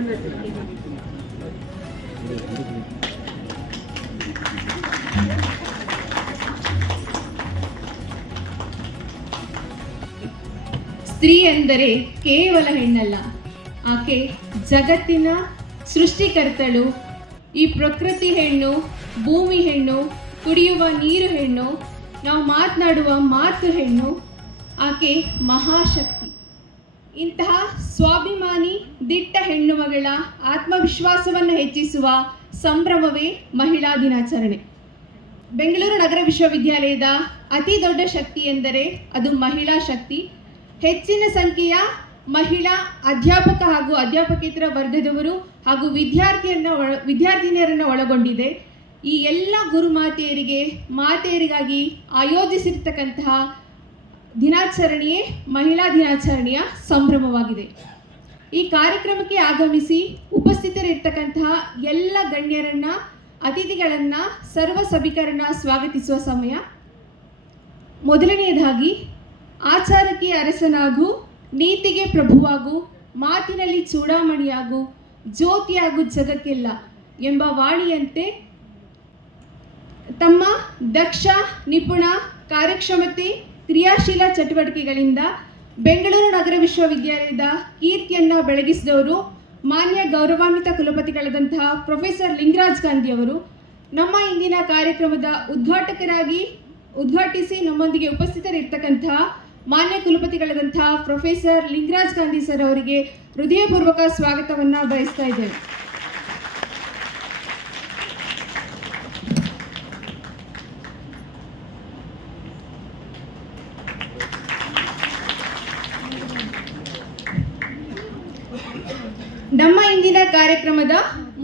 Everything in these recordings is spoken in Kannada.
ಸ್ತ್ರೀ ಎಂದರೆ ಕೇವಲ ಹೆಣ್ಣಲ್ಲ, ಆಕೆ ಜಗತ್ತಿನ ಸೃಷ್ಟಿಕರ್ತಳು. ಈ ಪ್ರಕೃತಿ ಹೆಣ್ಣು, ಭೂಮಿ ಹೆಣ್ಣು, ಕುಡಿಯುವ ನೀರು ಹೆಣ್ಣು, ನಾವು ಮಾತನಾಡುವ ಮಾತು ಹೆಣ್ಣು. ಆಕೆ ಮಹಾಶಕ್ತಿ. ಇಂತಹ ಸ್ವಾಭಿಮಾನಿ ದಿಟ್ಟ ಹೆಣ್ಣು ಮಗಳ ಆತ್ಮವಿಶ್ವಾಸವನ್ನು ಹೆಚ್ಚಿಸುವ ಸಂಭ್ರಮವೇ ಮಹಿಳಾ ದಿನಾಚರಣೆ. ಬೆಂಗಳೂರು ನಗರ ವಿಶ್ವವಿದ್ಯಾಲಯದ ಅತಿ ದೊಡ್ಡ ಶಕ್ತಿ ಎಂದರೆ ಅದು ಮಹಿಳಾ ಶಕ್ತಿ. ಹೆಚ್ಚಿನ ಸಂಖ್ಯೆಯ ಮಹಿಳಾ ಅಧ್ಯಾಪಕ ಹಾಗೂ ಅಧ್ಯಾಪಕೇತರ ವರ್ಗದವರು ಹಾಗೂ ವಿದ್ಯಾರ್ಥಿನಿಯರನ್ನು ಒಳಗೊಂಡಿದೆ. ಈ ಎಲ್ಲ ಮಾತೆಯರಿಗಾಗಿ ಆಯೋಜಿಸಿರ್ತಕ್ಕಂತಹ ದಿನಾಚರಣೆಯೇ ಮಹಿಳಾ ದಿನಾಚರಣೆಯ ಸಂಭ್ರಮವಾಗಿದೆ. ಈ ಕಾರ್ಯಕ್ರಮಕ್ಕೆ ಆಗಮಿಸಿ ಉಪಸ್ಥಿತರಿರ್ತಕ್ಕಂತಹ ಎಲ್ಲ ಗಣ್ಯರನ್ನ, ಅತಿಥಿಗಳನ್ನ, ಸರ್ವ ಸಭಿಕರನ್ನ ಸ್ವಾಗತಿಸುವ ಸಮಯ. ಮೊದಲನೆಯದಾಗಿ, ಆಚಾರಕ್ಕೆ ಅರಸನಾಗು, ನೀತಿಗೆ ಪ್ರಭುವಾಗು, ಮಾತಿನಲ್ಲಿ ಚೂಡಾಮಣಿಯಾಗು, ಜ್ಯೋತಿಯಾಗು ಜಗಕ್ಕೆಲ್ಲ ಎಂಬ ವಾಣಿಯಂತೆ ತಮ್ಮ ದಕ್ಷ, ನಿಪುಣ, ಕಾರ್ಯಕ್ಷಮತೆ, ಕ್ರಿಯಾಶೀಲ ಚಟುವಟಿಕೆಗಳಿಂದ ಬೆಂಗಳೂರು ನಗರ ವಿಶ್ವವಿದ್ಯಾಲಯದ ಕೀರ್ತಿಯನ್ನು ಬೆಳಗಿಸಿದವರು ಮಾನ್ಯ ಗೌರವಾನ್ವಿತ ಕುಲಪತಿಗಳಾದಂತಹ ಪ್ರೊಫೆಸರ್ ಲಿಂಗರಾಜ್ ಗಾಂಧಿ ಅವರು. ನಮ್ಮ ಇಂದಿನ ಕಾರ್ಯಕ್ರಮದ ಉದ್ಘಾಟಿಸಿ ನಮ್ಮೊಂದಿಗೆ ಉಪಸ್ಥಿತರಿರ್ತಕ್ಕಂತಹ ಮಾನ್ಯ ಕುಲಪತಿಗಳಾದಂತಹ ಪ್ರೊಫೆಸರ್ ಲಿಂಗರಾಜ್ ಗಾಂಧಿ ಸರ್ ಅವರಿಗೆ ಹೃದಯಪೂರ್ವಕ ಸ್ವಾಗತವನ್ನು ಬಯಸ್ತಾ ಇದ್ದೇವೆ. ನಮ್ಮ ಇಂದಿನ ಕಾರ್ಯಕ್ರಮದ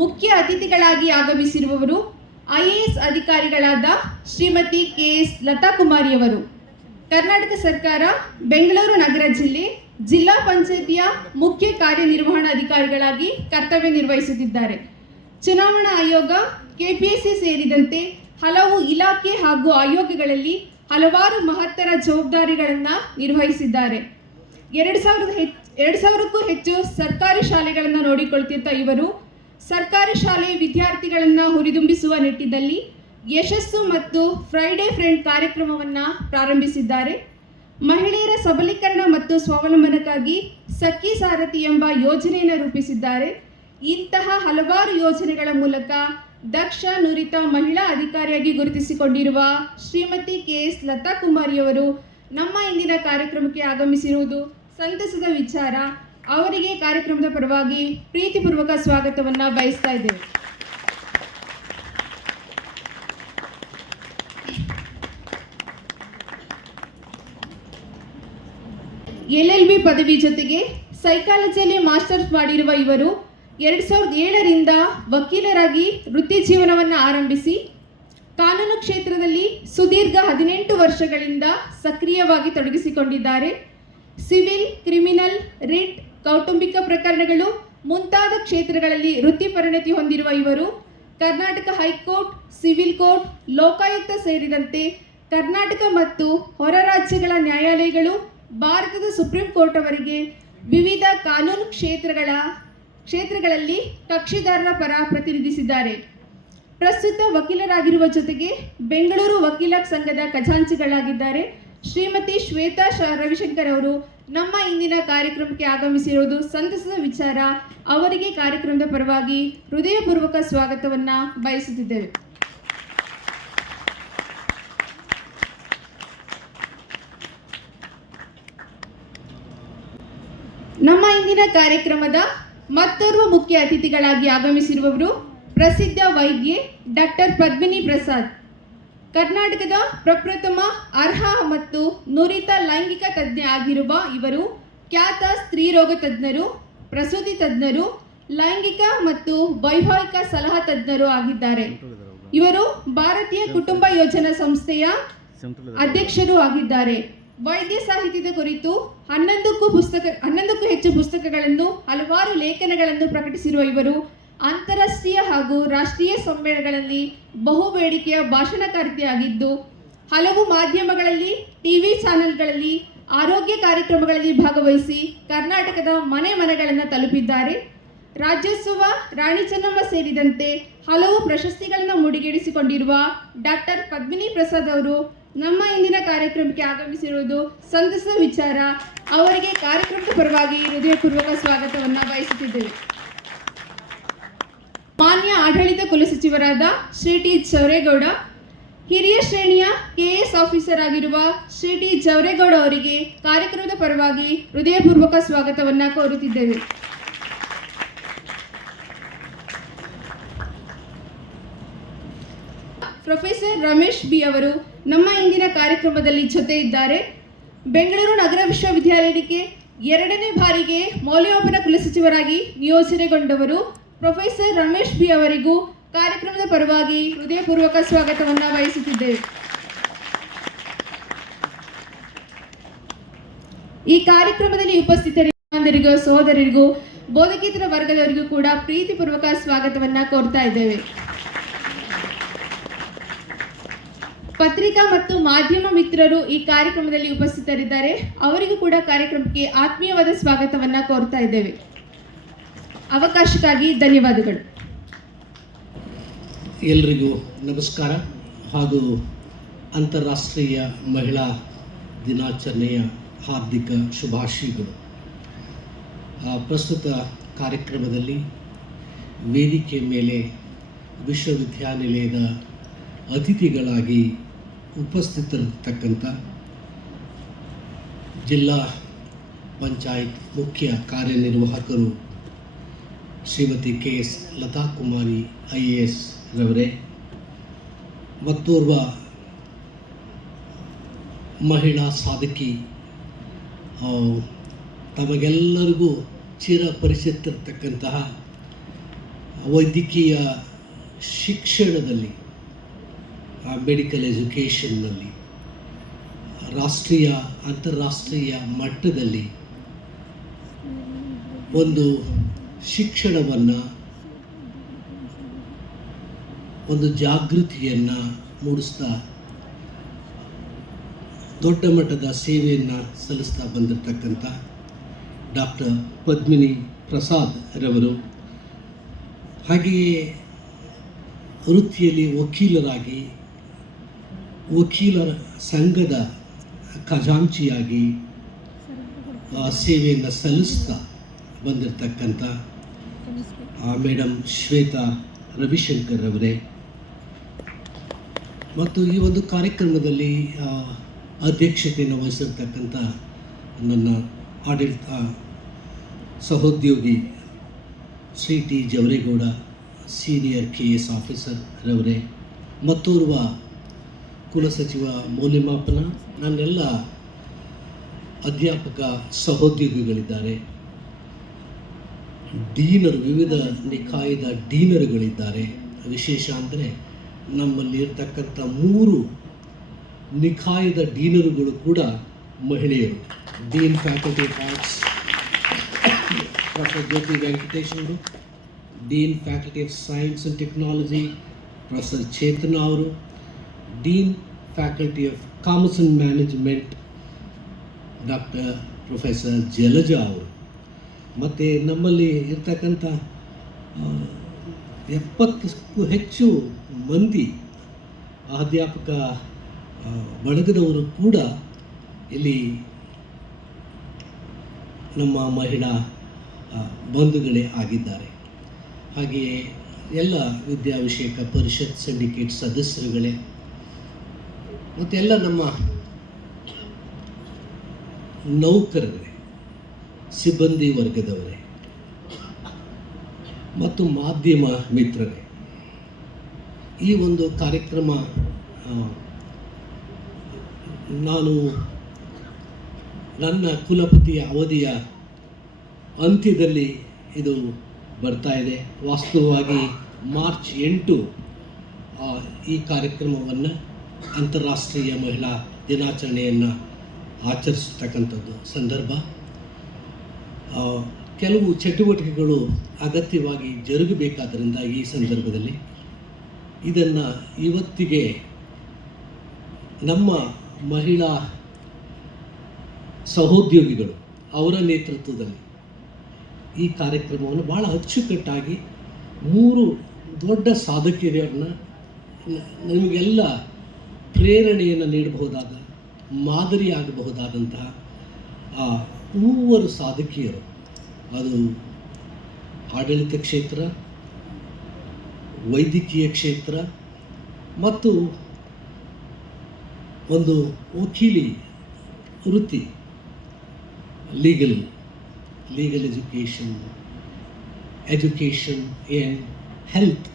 ಮುಖ್ಯ ಅತಿಥಿಗಳಾಗಿ ಆಗಮಿಸಿರುವವರು IAS ಅಧಿಕಾರಿಗಳಾದ ಶ್ರೀಮತಿ KS ಲತಾ ಕುಮಾರಿಯವರು. ಕರ್ನಾಟಕ ಸರ್ಕಾರ ಬೆಂಗಳೂರು ನಗರ ಜಿಲ್ಲಾ ಪಂಚಾಯಿತಿಯ ಮುಖ್ಯ ಕಾರ್ಯನಿರ್ವಹಣಾಧಿಕಾರಿಗಳಾಗಿ ಕರ್ತವ್ಯ ನಿರ್ವಹಿಸುತ್ತಿದ್ದಾರೆ. ಚುನಾವಣಾ ಆಯೋಗ, KPSC ಸೇರಿದಂತೆ ಹಲವು ಇಲಾಖೆ ಹಾಗೂ ಆಯೋಗಗಳಲ್ಲಿ ಹಲವಾರು ಮಹತ್ತರ ಜವಾಬ್ದಾರಿಗಳನ್ನು ನಿರ್ವಹಿಸಿದ್ದಾರೆ. 2000ಕ್ಕೂ ಹೆಚ್ಚು ಸರ್ಕಾರಿ ಶಾಲೆಗಳನ್ನು ನೋಡಿಕೊಳ್ತಿದ್ದ ಇವರು ಸರ್ಕಾರಿ ಶಾಲೆ ವಿದ್ಯಾರ್ಥಿಗಳನ್ನು ಹುರಿದುಂಬಿಸುವ ನಿಟ್ಟಿನಲ್ಲಿ ಯಶಸ್ಸು ಮತ್ತು ಫ್ರೈಡೇ ಫ್ರೆಂಡ್ ಕಾರ್ಯಕ್ರಮವನ್ನು ಪ್ರಾರಂಭಿಸಿದ್ದಾರೆ. ಮಹಿಳೆಯರ ಸಬಲೀಕರಣ ಮತ್ತು ಸ್ವಾವಲಂಬನಕ್ಕಾಗಿ ಸಖಿ ಸಾರಥಿ ಎಂಬ ಯೋಜನೆಯನ್ನು ರೂಪಿಸಿದ್ದಾರೆ. ಇಂತಹ ಹಲವಾರು ಯೋಜನೆಗಳ ಮೂಲಕ ದಕ್ಷ, ನುರಿತ ಮಹಿಳಾ ಅಧಿಕಾರಿಯಾಗಿ ಗುರುತಿಸಿಕೊಂಡಿರುವ ಶ್ರೀಮತಿ KS ಲತಾ ಕುಮಾರಿಯವರು ನಮ್ಮ ಇಂದಿನ ಕಾರ್ಯಕ್ರಮಕ್ಕೆ ಆಗಮಿಸಿರುವುದು ಸಂತಸದ ವಿಚಾರ. ಅವರಿಗೆ ಕಾರ್ಯಕ್ರಮದ ಪರವಾಗಿ ಪ್ರೀತಿಪೂರ್ವಕ ಸ್ವಾಗತವನ್ನು ಬಯಸ್ತಾ ಇದ್ದೇವೆ. LLB ಪದವಿ ಜೊತೆಗೆ ಸೈಕಾಲಜಿಯಲ್ಲಿ ಮಾಸ್ಟರ್ಸ್ ಮಾಡಿರುವ ಇವರು 2007ರಿಂದ ವಕೀಲರಾಗಿ ವೃತ್ತಿ ಜೀವನವನ್ನು ಆರಂಭಿಸಿ ಕಾನೂನು ಕ್ಷೇತ್ರದಲ್ಲಿ ಸುದೀರ್ಘ 18 ವರ್ಷಗಳಿಂದ ಸಕ್ರಿಯವಾಗಿ ತೊಡಗಿಸಿಕೊಂಡಿದ್ದಾರೆ. ಸಿವಿಲ್, ಕ್ರಿಮಿನಲ್, ರಿಟ್, ಕೌಟುಂಬಿಕ ಪ್ರಕರಣಗಳು ಮುಂತಾದ ಕ್ಷೇತ್ರಗಳಲ್ಲಿ ವೃತ್ತಿ ಪರಿಣತಿ ಹೊಂದಿರುವ ಇವರು Karnataka high court, civil court, Lokayukta ಸೇರಿದಂತೆ ಕರ್ನಾಟಕ ಮತ್ತು ಹೊರ ರಾಜ್ಯಗಳ ನ್ಯಾಯಾಲಯಗಳು, ಭಾರತದ ಸುಪ್ರೀಂ ಕೋರ್ಟ್ ಅವರಿಗೆ ವಿವಿಧ ಕಾನೂನು ಕ್ಷೇತ್ರಗಳಲ್ಲಿ ಕಕ್ಷಿದಾರರ ಪರ ಪ್ರತಿನಿಧಿಸಿದ್ದಾರೆ. ಪ್ರಸ್ತುತ ವಕೀಲರಾಗಿರುವ ಜೊತೆಗೆ ಬೆಂಗಳೂರು ವಕೀಲ ಸಂಘದ ಖಜಾಂಚಿಗಳಾಗಿದ್ದಾರೆ. ಶ್ರೀಮತಿ ಶ್ವೇತಾ ರವಿಶಂಕರ್ ಅವರು ನಮ್ಮ ಇಂದಿನ ಕಾರ್ಯಕ್ರಮಕ್ಕೆ ಆಗಮಿಸಿರುವುದು ಸಂತಸದ ವಿಚಾರ. ಅವರಿಗೆ ಕಾರ್ಯಕ್ರಮದ ಪರವಾಗಿ ಹೃದಯಪೂರ್ವಕ ಸ್ವಾಗತವನ್ನು ಬಯಸುತ್ತಿದ್ದೇವೆ. ನಮ್ಮ ಇಂದಿನ ಕಾರ್ಯಕ್ರಮದ ಮತ್ತೋರ್ವ ಮುಖ್ಯ ಅತಿಥಿಗಳಾಗಿ ಆಗಮಿಸಿರುವವರು ಪ್ರಸಿದ್ಧ ವೈದ್ಯೆ ಡಾಕ್ಟರ್ ಪದ್ಮಿನಿ ಪ್ರಸಾದ್. ಕರ್ನಾಟಕದ ಪ್ರಪ್ರಥಮ ಅರ್ಹ ಮತ್ತು ನುರಿತ ಲೈಂಗಿಕ ತಜ್ಞ ಆಗಿರುವ ಇವರು ಖ್ಯಾತ ಸ್ತ್ರೀರೋಗ ತಜ್ಞರು, ಪ್ರಸೂತಿ ತಜ್ಞರು, ಲೈಂಗಿಕ ಮತ್ತು ವೈವಾಹಿಕ ಸಲಹಾ ತಜ್ಞರು ಆಗಿದ್ದಾರೆ. ಇವರು ಭಾರತೀಯ ಕುಟುಂಬ ಯೋಜನಾ ಸಂಸ್ಥೆಯ ಅಧ್ಯಕ್ಷರು ಆಗಿದ್ದಾರೆ. ವೈದ್ಯ ಸಾಹಿತ್ಯದ ಕುರಿತು 11ಕ್ಕೂ ಹೆಚ್ಚು ಪುಸ್ತಕಗಳನ್ನು, ಹಲವಾರು ಲೇಖನಗಳನ್ನು ಪ್ರಕಟಿಸಿರುವ ಇವರು ಅಂತಾರಾಷ್ಟ್ರೀಯ ಹಾಗೂ ರಾಷ್ಟ್ರೀಯ ಸಮ್ಮೇಳನಗಳಲ್ಲಿ ಬಹುಬೇಡಿಕೆಯ ಭಾಷಣಕಾರ್ತಿಯಾಗಿದ್ದು ಹಲವು ಮಾಧ್ಯಮಗಳಲ್ಲಿ, ಟಿವಿ ಚಾನೆಲ್ಗಳಲ್ಲಿ, ಆರೋಗ್ಯ ಕಾರ್ಯಕ್ರಮಗಳಲ್ಲಿ ಭಾಗವಹಿಸಿ ಕರ್ನಾಟಕದ ಮನೆಗಳನ್ನು ತಲುಪಿದ್ದಾರೆ. ರಾಜ್ಯೋತ್ಸವ, ರಾಣಿ ಚೆನ್ನಮ್ಮ ಸೇರಿದಂತೆ ಹಲವು ಪ್ರಶಸ್ತಿಗಳನ್ನು ಮುಡಿಗೇರಿಸಿಕೊಂಡಿರುವ ಡಾಕ್ಟರ್ ಪದ್ಮಿನಿ ಪ್ರಸಾದ್ ಅವರು ನಮ್ಮ ಇಂದಿನ ಕಾರ್ಯಕ್ರಮಕ್ಕೆ ಆಗಮಿಸಿರುವುದು ಸಂತಸ ವಿಚಾರ. ಅವರಿಗೆ ಕಾರ್ಯಕ್ರಮದ ಪರವಾಗಿ ಹೃದಯಪೂರ್ವಕ ಸ್ವಾಗತವನ್ನು ಬಯಸುತ್ತಿದ್ದೇವೆ. ಮಾನ್ಯ ಆಡಳಿತ ಕುಲಸಚಿವರಾದ ಶ್ರೀ ಟಿ ಜವರೇಗೌಡ, ಹಿರಿಯ ಶ್ರೇಣಿಯ ಕೆಎಸ್ ಆಫೀಸರ್ ಆಗಿರುವ ಶ್ರೀ ಟಿ ಜವರೇಗೌಡ ಅವರಿಗೆ ಕಾರ್ಯಕ್ರಮದ ಪರವಾಗಿ ಹೃದಯಪೂರ್ವಕ ಸ್ವಾಗತವನ್ನು ಕೋರುತ್ತಿದ್ದೇವೆ. ಪ್ರೊಫೆಸರ್ ರಮೇಶ್ ಬಿ ಅವರು ನಮ್ಮ ಇಂದಿನ ಕಾರ್ಯಕ್ರಮದಲ್ಲಿ ಜೊತೆ ಇದ್ದಾರೆ. ಬೆಂಗಳೂರು ನಗರ ವಿಶ್ವವಿದ್ಯಾಲಯಕ್ಕೆ 2ನೇ ಬಾರಿಗೆ ಮೌಲ್ಯಮಾಪನ ಕುಲಸಚಿವರಾಗಿ ನಿಯೋಜನೆಗೊಂಡವರು ಪ್ರೊಫೆಸರ್ ರಮೇಶ್ ಬಿ ಅವರಿಗೂ ಕಾರ್ಯಕ್ರಮದ ಪರವಾಗಿ ಹೃದಯಪೂರ್ವಕ ಸ್ವಾಗತವನ್ನು ಬಯಸುತ್ತಿದ್ದೇವೆ. ಈ ಕಾರ್ಯಕ್ರಮದಲ್ಲಿ ಉಪಸ್ಥಿತರಿಗೂ ಸಹೋದರರಿಗೂ ಬೋಧಕೇತರ ವರ್ಗದವರಿಗೂ ಕೂಡ ಪ್ರೀತಿಪೂರ್ವಕ ಸ್ವಾಗತವನ್ನು ಕೋರ್ತಾ ಇದ್ದೇವೆ. ಪತ್ರಿಕಾ ಮತ್ತು ಮಾಧ್ಯಮ ಮಿತ್ರರು ಈ ಕಾರ್ಯಕ್ರಮದಲ್ಲಿ ಉಪಸ್ಥಿತರಿದ್ದಾರೆ. ಅವರಿಗೂ ಕೂಡ ಕಾರ್ಯಕ್ರಮಕ್ಕೆ ಆತ್ಮೀಯವಾದ ಸ್ವಾಗತವನ್ನು ಕೋರ್ತಾ ಇದ್ದೇವೆ. ಅವಕಾಶಕ್ಕಾಗಿ ಧನ್ಯವಾದಗಳು. ಎಲ್ರಿಗೂ ನಮಸ್ಕಾರ ಹಾಗೂ ಅಂತಾರಾಷ್ಟ್ರೀಯ ಮಹಿಳಾ ದಿನಾಚರಣೆಯ ಹಾರ್ದಿಕ ಶುಭಾಶಯಗಳು. ಪ್ರಸ್ತುತ ಕಾರ್ಯಕ್ರಮದಲ್ಲಿ ವೇದಿಕೆ ಮೇಲೆ ವಿಶ್ವವಿದ್ಯಾನಿಲಯದ ಅತಿಥಿಗಳಾಗಿ ಉಪಸ್ಥಿತರಿರ್ತಕ್ಕಂಥ ಜಿಲ್ಲಾ ಪಂಚಾಯತ್ ಮುಖ್ಯ ಕಾರ್ಯನಿರ್ವಾಹಕರು ಶ್ರೀಮತಿ KS ಲತಾ ಕುಮಾರಿ IAS ರವರೇ, ಮತ್ತೋರ್ವ ಮಹಿಳಾ ಸಾಧಕಿ, ತಮಗೆಲ್ಲರಿಗೂ ಚಿರಪರಿಚಿತರಿರ್ತಕ್ಕಂತಹ ವೈದ್ಯಕೀಯ ಶಿಕ್ಷಣದಲ್ಲಿ, ಮೆಡಿಕಲ್ ಎಜುಕೇಷನ್ನಲ್ಲಿ ರಾಷ್ಟ್ರೀಯ ಅಂತಾರಾಷ್ಟ್ರೀಯ ಮಟ್ಟದಲ್ಲಿ ಒಂದು ಶಿಕ್ಷಣವನ್ನು, ಒಂದು ಜಾಗೃತಿಯನ್ನು ಮೂಡಿಸ್ತಾ ದೊಡ್ಡ ಮಟ್ಟದ ಸೇವೆಯನ್ನು ಸಲ್ಲಿಸ್ತಾ ಬಂದಿರತಕ್ಕಂಥ ಡಾಕ್ಟರ್ ಪದ್ಮಿನಿ ಪ್ರಸಾದ್ ರವರು, ಹಾಗೆಯೇ ವೃತ್ತಿಯಲ್ಲಿ ವಕೀಲರಾಗಿ, ವಕೀಲರ ಸಂಘದ ಖಜಾಂಚಿಯಾಗಿ ಸೇವೆಯನ್ನು ಸಲ್ಲಿಸ್ತಾ ಬಂದಿರತಕ್ಕಂಥ ಮೇಡಮ್ ಶ್ವೇತಾ ರವಿಶಂಕರ್ ಅವರೇ, ಮತ್ತು ಈ ಒಂದು ಕಾರ್ಯಕ್ರಮದಲ್ಲಿ ಅಧ್ಯಕ್ಷತೆಯನ್ನು ವಹಿಸಿರ್ತಕ್ಕಂಥ ನನ್ನ ಆಡಳಿತ ಸಹೋದ್ಯೋಗಿ Shri T Javaregowda, senior KS officer ರವರೇ, ಮತ್ತೋರ್ವ ಕುಲಸಚಿವ ಮೌಲ್ಯಮಾಪನ, ನನ್ನೆಲ್ಲ ಅಧ್ಯಾಪಕ ಸಹೋದ್ಯೋಗಿಗಳಿದ್ದಾರೆ, ಡೀನರು, ವಿವಿಧ ನಿಕಾಯದ ಡೀನರುಗಳಿದ್ದಾರೆ. ವಿಶೇಷ ಅಂದರೆ ನಮ್ಮಲ್ಲಿ ಇರ್ತಕ್ಕಂಥ 3 ನಿಕಾಯದ ಡೀನರುಗಳು ಕೂಡ ಮಹಿಳೆಯರು. Dean faculty of arts professor Jyothi Venkatesh ಅವರು, dean faculty of science and technology professor Chetana ಅವರು, dean faculty of commerce and management doctor professor Jalaja ಅವರು, ಮತ್ತು ನಮ್ಮಲ್ಲಿ ಇರ್ತಕ್ಕಂಥ 70ಕ್ಕೂ ಹೆಚ್ಚು ಮಂದಿ ಅಧ್ಯಾಪಕ ಬಳಗದವರು ಕೂಡ ಇಲ್ಲಿ ನಮ್ಮ ಮಹಿಳಾ ಬಂಧುಗಳೇ ಆಗಿದ್ದಾರೆ. ಹಾಗೆಯೇ ಎಲ್ಲ ವಿದ್ಯಾವಿಷಯಕ ಪರಿಷತ್ ಸಿಂಡಿಕೇಟ್ ಸದಸ್ಯರುಗಳೇ, ಮತ್ತೆಲ್ಲ ನಮ್ಮ ನೌಕರರೇ, ಸಿಬ್ಬಂದಿ ವರ್ಗದವರೇ ಮತ್ತು ಮಾಧ್ಯಮ ಮಿತ್ರರೇ, ಈ ಒಂದು ಕಾರ್ಯಕ್ರಮ ನಾನು ನನ್ನ ಕುಲಪತಿಯ ಅವಧಿಯ ಅಂತ್ಯದಲ್ಲಿ ಇದು ಬರ್ತಾ ಇದೆ. ವಾಸ್ತವವಾಗಿ ಮಾರ್ಚ್ 8 ಈ ಕಾರ್ಯಕ್ರಮವನ್ನು, ಅಂತಾರಾಷ್ಟ್ರೀಯ ಮಹಿಳಾ ದಿನಾಚರಣೆಯನ್ನು ಆಚರಿಸ್ತಕ್ಕಂಥದ್ದು ಸಂದರ್ಭ. ಕೆಲವು ಚಟುವಟಿಕೆಗಳು ಅಗತ್ಯವಾಗಿ ಜರುಗಬೇಕಾದ್ದರಿಂದ ಈ ಸಂದರ್ಭದಲ್ಲಿ ಇದನ್ನು ಇವತ್ತಿಗೆ ನಮ್ಮ ಮಹಿಳಾ ಸಹೋದ್ಯೋಗಿಗಳು ಅವರ ನೇತೃತ್ವದಲ್ಲಿ ಈ ಕಾರ್ಯಕ್ರಮವನ್ನು ಭಾಳ ಅಚ್ಚುಕಟ್ಟಾಗಿ 3 ದೊಡ್ಡ ಸಾಧಕಿಯರನ್ನ ನಮಗೆಲ್ಲ ಪ್ರೇರಣೆಯನ್ನು ನೀಡಬಹುದಾದ ಮಾದರಿಯಾಗಬಹುದಾದಂತಹ ಆ 3 ಸಾಧಕಿಯರು, ಅದು ಆಡಳಿತ ಕ್ಷೇತ್ರ, ವೈದ್ಯಕೀಯ ಕ್ಷೇತ್ರ ಮತ್ತು ಒಂದು ವಕೀಲಿ ವೃತ್ತಿ, legal education and health,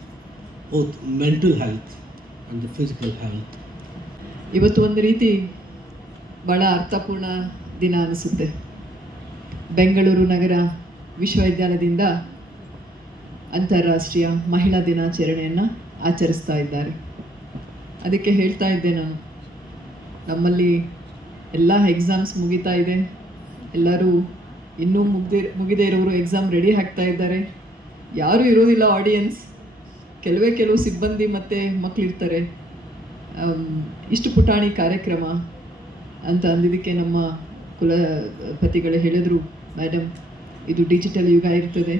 both mental health and physical health. ಇವತ್ತು ಒಂದು ರೀತಿ ಭಾಳ ಅರ್ಥಪೂರ್ಣ ದಿನ ಅನಿಸುತ್ತೆ. ಬೆಂಗಳೂರು ನಗರ ವಿಶ್ವವಿದ್ಯಾಲಯದಿಂದ ಅಂತಾರಾಷ್ಟ್ರೀಯ ಮಹಿಳಾ ದಿನಾಚರಣೆಯನ್ನು ಆಚರಿಸ್ತಾ ಇದ್ದಾರೆ. ಅದಕ್ಕೆ ಹೇಳ್ತಾ ಇದ್ದೆ ನಾನು, ನಮ್ಮಲ್ಲಿ ಎಲ್ಲ ಎಕ್ಸಾಮ್ಸ್ ಮುಗಿತಾ ಇದೆ, ಎಲ್ಲರೂ ಇನ್ನೂ ಮುಗಿದೇ ಇರೋರು ಎಕ್ಸಾಮ್ ರೆಡಿ ಆಗ್ತಾ ಇದ್ದಾರೆ, ಯಾರೂ ಇರೋದಿಲ್ಲ ಆಡಿಯನ್ಸ್, ಕೆಲವು ಸಿಬ್ಬಂದಿ ಮತ್ತು ಮಕ್ಕಳಿರ್ತಾರೆ. ಇಷ್ಟು ಪುಟಾಣಿ ಕಾರ್ಯಕ್ರಮ ಅಂತ ಅಂದಿದ್ದಕ್ಕೆ ನಮ್ಮ ಕುಲಪತಿಗಳು ಹೇಳಿದ್ರು, ಮೇಡಮ್ ಇದು ಡಿಜಿಟಲ್ ಯುಗ ಇರ್ತದೆ,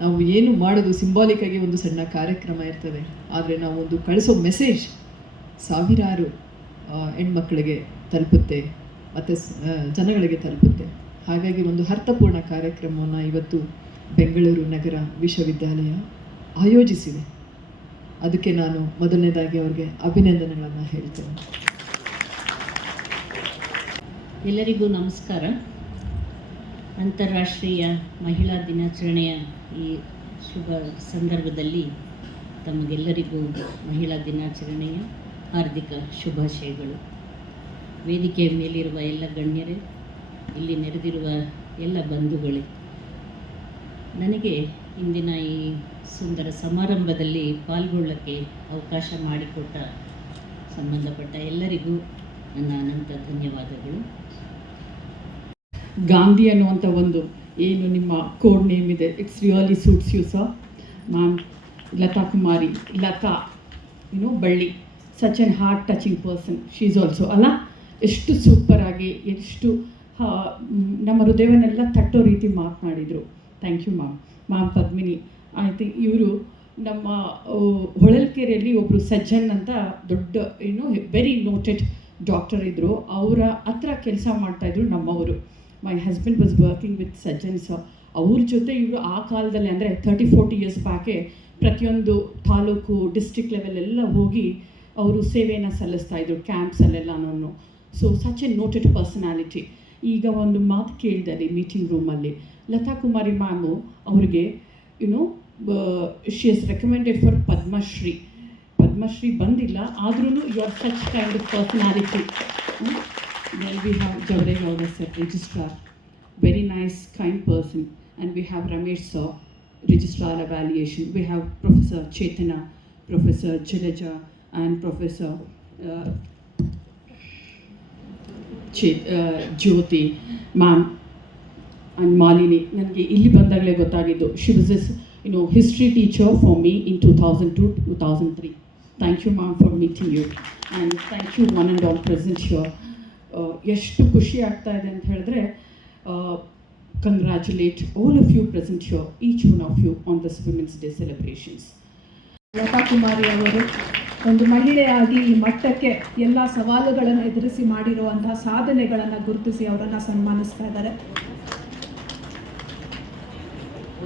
ನಾವು ಏನು ಮಾಡೋದು ಸಿಂಬಾಲಿಕ್ಕಾಗಿ ಒಂದು ಸಣ್ಣ ಕಾರ್ಯಕ್ರಮ ಇರ್ತದೆ, ಆದರೆ ನಾವು ಒಂದು ಕಳಿಸೋ ಮೆಸೇಜ್ ಸಾವಿರಾರು ಹೆಣ್ಮಕ್ಳಿಗೆ ತಲುಪುತ್ತೆ ಮತ್ತು ಜನಗಳಿಗೆ ತಲುಪುತ್ತೆ. ಹಾಗಾಗಿ ಒಂದು ಅರ್ಥಪೂರ್ಣ ಕಾರ್ಯಕ್ರಮವನ್ನು ಇವತ್ತು ಬೆಂಗಳೂರು ನಗರ ವಿಶ್ವವಿದ್ಯಾಲಯ ಆಯೋಜಿಸಿದೆ. ಅದಕ್ಕೆ ನಾನು ಮೊದಲನೇದಾಗಿ ಅವ್ರಿಗೆ ಅಭಿನಂದನೆಗಳನ್ನು ಹೇಳ್ತೇನೆ. ಎಲ್ಲರಿಗೂ ನಮಸ್ಕಾರ. ಅಂತಾರಾಷ್ಟ್ರೀಯ ಮಹಿಳಾ ದಿನಾಚರಣೆಯ ಈ ಶುಭ ಸಂದರ್ಭದಲ್ಲಿ ತಮಗೆಲ್ಲರಿಗೂ ಮಹಿಳಾ ದಿನಾಚರಣೆಯ ಹಾರ್ದಿಕ ಶುಭಾಶಯಗಳು. ವೇದಿಕೆಯ ಮೇಲಿರುವ ಎಲ್ಲ ಗಣ್ಯರೇ, ಇಲ್ಲಿ ನೆರೆದಿರುವ ಎಲ್ಲ ಬಂಧುಗಳೇ, ನನಗೆ ಇಂದಿನ ಈ ಸುಂದರ ಸಮಾರಂಭದಲ್ಲಿ ಪಾಲ್ಗೊಳ್ಳೋಕ್ಕೆ ಅವಕಾಶ ಮಾಡಿಕೊಟ್ಟ ಸಂಬಂಧಪಟ್ಟ ಎಲ್ಲರಿಗೂ ನನ್ನ ಅನಂತ ಧನ್ಯವಾದಗಳು. ಗಾಂಧಿ ಅನ್ನುವಂಥ ಒಂದು ಏನು ನಿಮ್ಮ ಕೋಡ್ ನೇಮ್ ಇದೆ, it's really suits you sir. Ma'am Latha Kumari, Latha ಬಳ್ಳಿ, such an heart touching person she is also ಅಲ್ಲ, ಎಷ್ಟು ಸೂಪರಾಗಿ ಎಷ್ಟು ನಮ್ಮ ಹೃದಯವನ್ನೆಲ್ಲ ತಟ್ಟೋ ರೀತಿ ಮಾತನಾಡಿದರು. Thank you ma'am. Ma'am Padmini, I think ಇವರು ನಮ್ಮ ಹೊಳಲ್ಕೆರೆಯಲ್ಲಿ ಒಬ್ಬರು ಸಜ್ಜನ್ ಅಂತ ದೊಡ್ಡ ವೆರಿ ನೋಟೆಡ್ ಡಾಕ್ಟರ್ ಇದ್ದರು, ಅವರ ಹತ್ರ ಕೆಲಸ ಮಾಡ್ತಾಯಿದ್ರು ನಮ್ಮವರು. My husband was working with Sajjans. ಅವ್ರ ಜೊತೆ ಇವರು ಆ ಕಾಲದಲ್ಲಿ ಅಂದರೆ 30-40 ಇಯರ್ಸ್ ಬ್ಯಾಕೆ ಪ್ರತಿಯೊಂದು ತಾಲೂಕು ಡಿಸ್ಟ್ರಿಕ್ಟ್ ಲೆವೆಲೆಲ್ಲ ಹೋಗಿ ಅವರು ಸೇವೆಯನ್ನು ಸಲ್ಲಿಸ್ತಾಯಿದ್ರು ಕ್ಯಾಂಪ್ಸಲ್ಲೆಲ್ಲನೂ. So such a noted personality. ಈಗ ಒಂದು ಮಾತು ಕೇಳಿದೆ ಅಲ್ಲಿ ಮೀಟಿಂಗ್ ರೂಮಲ್ಲಿ, ಲತಾ ಕುಮಾರಿ ಮ್ಯಾಮು ಅವ್ರಿಗೆ she is recommended for Padmashri. Padmashri ಬಂದಿಲ್ಲ, ಆದ್ರೂ you are such kind of personality. Then we have Javadegowda sir, registrar, very nice, kind person, and we have Ramesh sir, registrar evaluation. We have Professor Chetana, Professor Chilaja, and Professor Jyoti, ma'am, and Malini. ನನಗೆ ಇಲ್ಲಿ ಬಂದಾಗಲೇ ಗೊತ್ತಾಗಿದ್ದು, she was this history teacher for me in 2002-2003. Thank you ma'am for meeting you, and thank you one and all present here. ಎಷ್ಟು ಖುಷಿ ಆಗ್ತಾ ಇದೆ ಅಂತ ಹೇಳಿದ್ರೆ, congratulate all of you present here, each one of you on this women's day celebrations. Latha Kumari ಅವರು ಒಂದು ಮಹಿಳೆಯಾಗಿ ಈ ಮಟ್ಟಕ್ಕೆ ಎಲ್ಲ ಸವಾಲುಗಳನ್ನು ಎದುರಿಸಿ ಮಾಡಿರುವಂತಹ ಸಾಧನೆಗಳನ್ನು ಗುರುತಿಸಿ ಅವರನ್ನು ಸನ್ಮಾನಿಸ್ತಾ ಇದ್ದಾರೆ.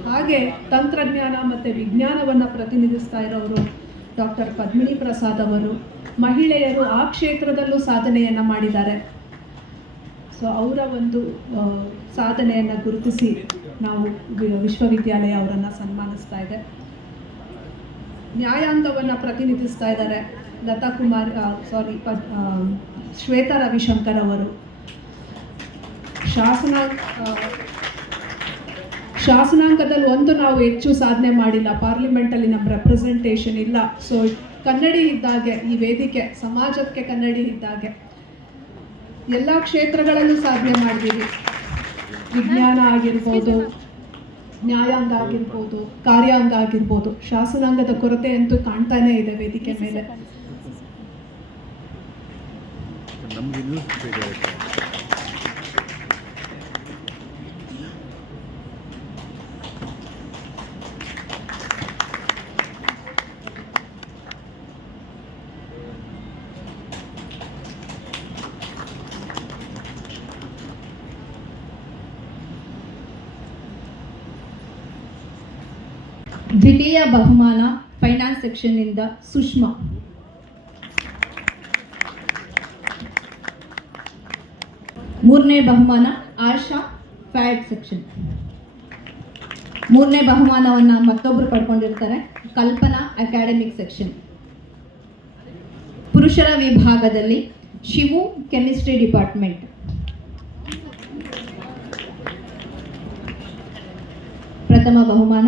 ಹಾಗೆ ತಂತ್ರಜ್ಞಾನ ಮತ್ತು ವಿಜ್ಞಾನವನ್ನು ಪ್ರತಿನಿಧಿಸ್ತಾ ಇರೋರು ಡಾಕ್ಟರ್ ಪದ್ಮಿನಿ ಪ್ರಸಾದ್ ಅವರು. ಮಹಿಳೆಯರು ಆ ಕ್ಷೇತ್ರದಲ್ಲೂ ಸಾಧನೆಯನ್ನು ಮಾಡಿದ್ದಾರೆ. ಸೊ ಅವರ ಒಂದು ಸಾಧನೆಯನ್ನು ಗುರುತಿಸಿ ನಾವು ವಿಶ್ವವಿದ್ಯಾಲಯ ಅವರನ್ನು ಸನ್ಮಾನಿಸ್ತಾ ಇದೆ. ನ್ಯಾಯಾಂಗವನ್ನು ಪ್ರತಿನಿಧಿಸ್ತಾ ಇದ್ದಾರೆ ಲತಾ ಕುಮಾರ್ ಶ್ವೇತಾ ರವಿಶಂಕರ್ ಅವರು. ಶಾಸನಾಂಗದಲ್ಲಿ ಒಂದು ನಾವು ಹೆಚ್ಚು ಸಾಧನೆ ಮಾಡಿಲ್ಲ, ಪಾರ್ಲಿಮೆಂಟಲ್ಲಿ ನಮ್ಮ ರೆಪ್ರೆಸೆಂಟೇಷನ್ ಇಲ್ಲ. ಸೊ ಕನ್ನಡಿ ಇದ್ದಾಗೆ ಈ ವೇದಿಕೆ ಸಮಾಜಕ್ಕೆ ಕನ್ನಡಿ ಇದ್ದಾಗೆ ಎಲ್ಲ ಕ್ಷೇತ್ರಗಳಲ್ಲೂ ಸಾಧನೆ ಮಾಡಿದ್ದೀವಿ. ವಿಜ್ಞಾನ ಆಗಿರ್ಬೋದು, ನ್ಯಾಯಾಂಗ ಆಗಿರ್ಬೋದು, ಕಾರ್ಯಾಂಗ ಆಗಿರ್ಬೋದು. ಶಾಸನಾಂಗದ ಕೊರತೆ ಅಂತೂ ಕಾಣ್ತಾನೇ ಇದೆ ವೇದಿಕೆ ಮೇಲೆ. ದ್ವಿತೀಯ ಬಹುಮಾನ ಫೈನಾನ್ಸ್ ಸೆಕ್ಷನ್ನಿಂದ ಸುಷ್ಮಾ. ಮೂರನೇ ಬಹುಮಾನ ಆಶಾ ಫ್ಯಾಡ್ ಸೆಕ್ಷನ್. ಮೂರನೇ ಬಹುಮಾನವನ್ನು ಮತ್ತೊಬ್ಬರು ಪಡ್ಕೊಂಡಿರ್ತಾರೆ, ಕಲ್ಪನಾ ಅಕಾಡೆಮಿಕ್ ಸೆಕ್ಷನ್. ಪುರುಷರ ವಿಭಾಗದಲ್ಲಿ ಶಿವು ಕೆಮಿಸ್ಟ್ರಿ ಡಿಪಾರ್ಟ್ಮೆಂಟ್. ಪ್ರಥಮ ಬಹುಮಾನ.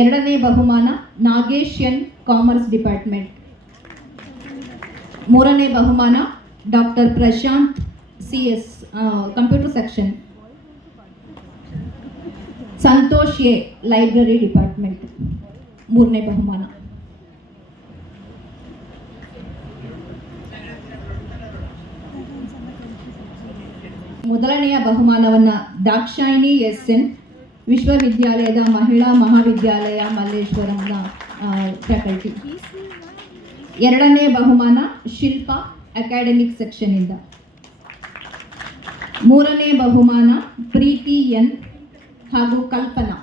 ಎರಡನೇ ಬಹುಮಾನ ನಾಗೇಶ್ ಎನ್ ಕಾಮರ್ಸ್ ಡಿಪಾರ್ಟ್ಮೆಂಟ್. ಮೂರನೇ ಬಹುಮಾನ doctor Prashant CS computer section. Santosh A library department. ಮೂರನೇ ಬಹುಮಾನ. ಮೊದಲನೆಯ ಬಹುಮಾನವನ್ನು ದಾಕ್ಷಾಯಿಣಿ SN ವಿಶ್ವವಿದ್ಯಾಲಯದ ಮಹಿಳಾ ಮಹಾವಿದ್ಯಾಲಯ ಮಲ್ಲೇಶ್ವರಂನ ಫ್ಯಾಕಲ್ಟಿ. ಎರಡನೇ ಬಹುಮಾನ ಶಿಲ್ಪಾ ಅಕಾಡೆಮಿಕ್ ಸೆಕ್ಷನ್ನಿಂದ. ಮೂರನೇ ಬಹುಮಾನ ಪ್ರೀತಿ ಎನ್ ಹಾಗೂ ಕಲ್ಪನಾ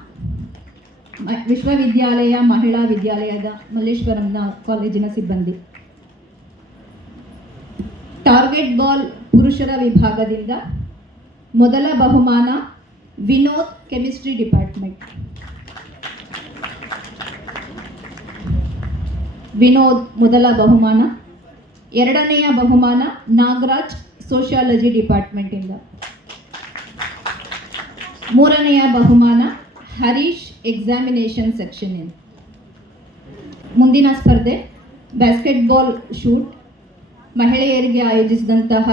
ವಿಶ್ವವಿದ್ಯಾಲಯ ಮಹಿಳಾ ವಿದ್ಯಾಲಯದ ಮಲ್ಲೇಶ್ವರಂನ ಕಾಲೇಜಿನ ಸಿಬ್ಬಂದಿ. ಟಾರ್ಗೆಟ್ ಬಾಲ್ ಪುರುಷರ ವಿಭಾಗದಿಂದ ಮೊದಲ ಬಹುಮಾನ ವಿನೋದ್ ಕೆಮಿಸ್ಟ್ರಿ ಡಿಪಾರ್ಟ್ಮೆಂಟ್. ವಿನೋದ್ ಮೊದಲ ಬಹುಮಾನ. ಎರಡನೆಯ ಬಹುಮಾನ ನಾಗರಾಜ್ ಸೋಷಿಯಾಲಜಿ ಡಿಪಾರ್ಟ್ಮೆಂಟಿಂದ. ಮೂರನೆಯ ಬಹುಮಾನ ಹರೀಶ್ ಎಕ್ಸಾಮಿನೇಷನ್ ಸೆಕ್ಷನ್. ಮುಂದಿನ ಸ್ಪರ್ಧೆ ಬ್ಯಾಸ್ಕೆಟ್ಬಾಲ್ ಶೂಟ್. ಮಹಿಳೆಯರಿಗೆ ಆಯೋಜಿಸಿದಂತಹ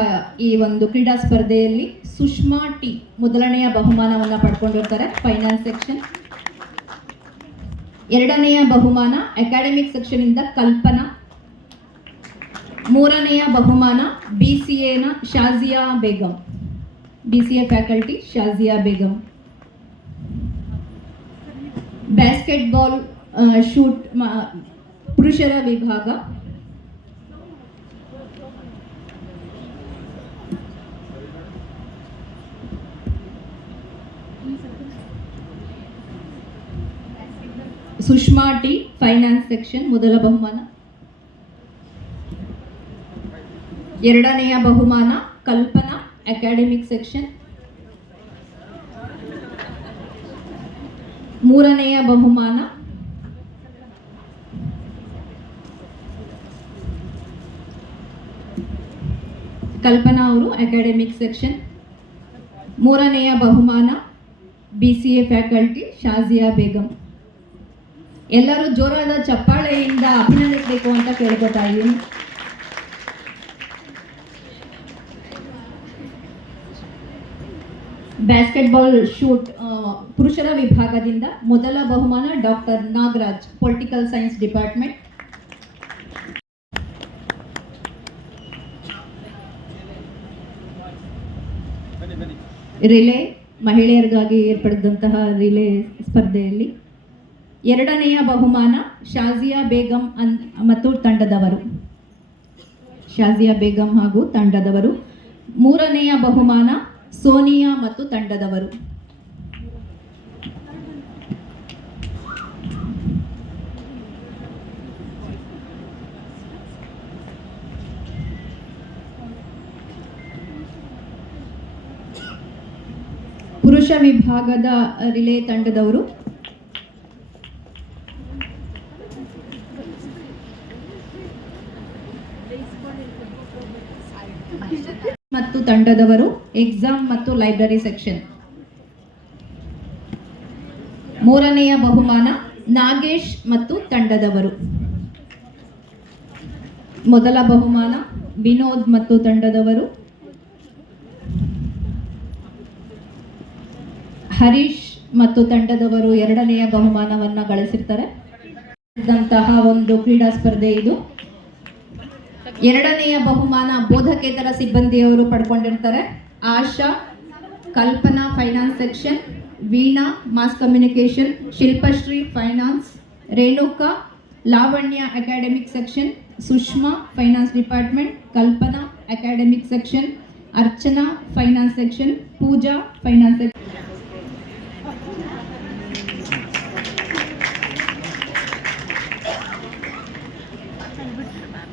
ಈ ಒಂದು ಕ್ರೀಡಾ ಸ್ಪರ್ಧೆಯಲ್ಲಿ ಸುಷ್ಮಾ ಟಿ ಮೊದಲನೆಯ ಬಹುಮಾನವನ್ನು ಪಡ್ಕೊಂಡಿರ್ತಾರೆ, ಫೈನಾನ್ಸ್ ಸೆಕ್ಷನ್. ಎರಡನೆಯ ಬಹುಮಾನ ಅಕಾಡೆಮಿಕ್ ಸೆಕ್ಷನ್ನಿಂದ ಕಲ್ಪನಾ. ಮೂರನೆಯ ಬಹುಮಾನ BCAನ Shazia Begum, BCA faculty Shazia Begum. Basketball shoot ಪುರುಷರ ವಿಭಾಗ. ಸುಷ್ಮಾ ಟಿ ಫೈನಾನ್ಸ್ ಸೆಕ್ಷನ್ ಮೊದಲ ಬಹುಮಾನ. ಎರಡನೆಯ ಬಹುಮಾನ ಕಲ್ಪನಾ ಅಕಾಡೆಮಿಕ್ ಸೆಕ್ಷನ್. ಮೂರನೆಯ ಬಹುಮಾನ ಕಲ್ಪನಾ ಅವರು ಅಕಾಡೆಮಿಕ್ ಸೆಕ್ಷನ್. ಮೂರನೆಯ ಬಹುಮಾನ BCA ಫ್ಯಾಕಲ್ಟಿ ಶಾಜಿಯಾ ಬೇಗಂ. ಎಲ್ಲರೂ ಜೋರಾದ ಚಪ್ಪಾಳೆಯಿಂದ ಅಭಿನಂದಿಸಬೇಕು ಅಂತ ಕೇಳ್ಕೊತಾ ಇದ್ದೀನಿ. ಬ್ಯಾಸ್ಕೆಟ್ಬಾಲ್ ಶೂಟ್ ಪುರುಷರ ವಿಭಾಗದಿಂದ ಮೊದಲ ಬಹುಮಾನ doctor Nagaraj political science department. Relay ಮಹಿಳೆಯರಿಗಾಗಿ ಏರ್ಪಡಿಸಿದಂತಹ ರಿಲೇ ಸ್ಪರ್ಧೆಯಲ್ಲಿ ಎರಡನೆಯ ಬಹುಮಾನ ಶಾಜಿಯಾ ಬೇಗಂ ಮತ್ತು ತಂಡದವರು, ಶಾಜಿಯಾ ಬೇಗಂ ಹಾಗೂ ತಂಡದವರು. ಮೂರನೆಯ ಬಹುಮಾನ ಸೋನಿಯಾ ಮತ್ತು ತಂಡದವರು. ಪುರುಷ ವಿಭಾಗದ ರಿಲೇ ತಂಡದವರು ಮತ್ತು ತಂಡದವರು ಎಕ್ಸಾಮ್ ಮತ್ತು ಲೈಬ್ರರಿ ಸೆಕ್ಷನ್. ಮೂರನೆಯ ಬಹುಮಾನ ನಾಗೇಶ್ ಮತ್ತು ತಂಡದವರು. ಮೊದಲ ಬಹುಮಾನ ವಿನೋದ್ ಮತ್ತು ತಂಡದವರು. ಹರೀಶ್ ಮತ್ತು ತಂಡದವರು ಎರಡನೆಯ ಬಹುಮಾನವನ್ನು ಗಳಿಸಿರ್ತಾರೆ. ಒಂದು ಕ್ರೀಡಾ ಸ್ಪರ್ಧೆ ಇದು. ಎರಡನೆಯ ಬಹುಮಾನ ಬೋಧಕೇತರ ಸಿಬ್ಬಂದಿಯವರು ಪಡ್ಕೊಂಡಿರ್ತಾರೆ. Asha Kalpana finance section, Veena mass communication, Shilpashree finance, Renuka Lavanya academic section, Sushma finance department, Kalpana academic section, Archana finance section, Pooja finance section. ಬಿಟ್ರು ಮ್ಯಾಮ್